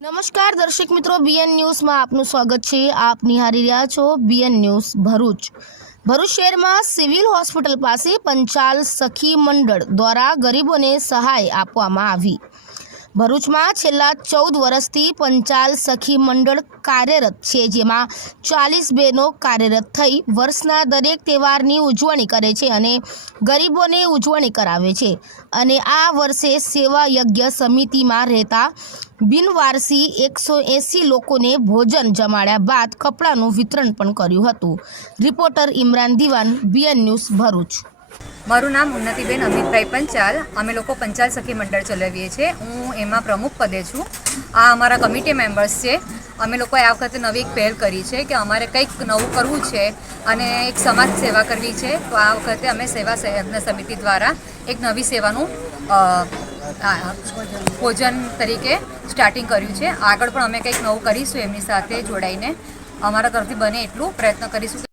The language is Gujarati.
નમસ્કાર, દર્શક મિત્રો, બીએન ન્યૂઝમાં આપનું સ્વાગત છે. આપ નિહાળી રહ્યા છો બીએન ન્યૂઝ ભરૂચ. ભરૂચ શહેરમાં સિવિલ હોસ્પિટલ પાસે પંચાલ સખી મંડળ દ્વારા ગરીબોને સહાય આપવામાં આવી. ભરૂચમાં છેલ્લા ચૌદ વર્ષથી પંચાલ સખી મંડળ કાર્યરત છે, જેમાં ચાલીસ બહેનો કાર્યરત થઈ વર્ષના દરેક તહેવારની ઉજવણી કરે છે અને ગરીબોને ઉજવણી કરાવે છે. અને આ વર્ષે સેવા યજ્ઞ સમિતિમાં રહેતા બિનવારસી એકસો એંસી લોકોને ભોજન જમાડ્યા બાદ કપડાનું વિતરણ પણ કર્યું હતું. રિપોર્ટર ઇમરાન દિવાન, બીએન ન્યૂઝ ભરૂચ. મારું નામ ઉન્નતિબેન અમિતભાઈ પંચાલ. અમે લોકો પંચાલ સખી મંડળ ચલાવીએ છીએ. હું એમાં પ્રમુખ પદે છું. આ અમારા કમિટી મેમ્બર્સ છે. અમે લોકોએ આ વખતે નવી એક પહેલ કરી છે કે અમારે કંઈક નવું કરવું છે અને એક સમાજ સેવા કરવી છે. તો આ વખતે અમે સેવા યજ્ઞ સમિતિ દ્વારા એક નવી સેવાનું ભોજન તરીકે સ્ટાર્ટિંગ કર્યું છે. આગળ પણ અમે કંઈક નવું કરીશું એમની સાથે જોડાઈને. અમારા તરફથી બને એટલું. પ્રયત્ન કરીશું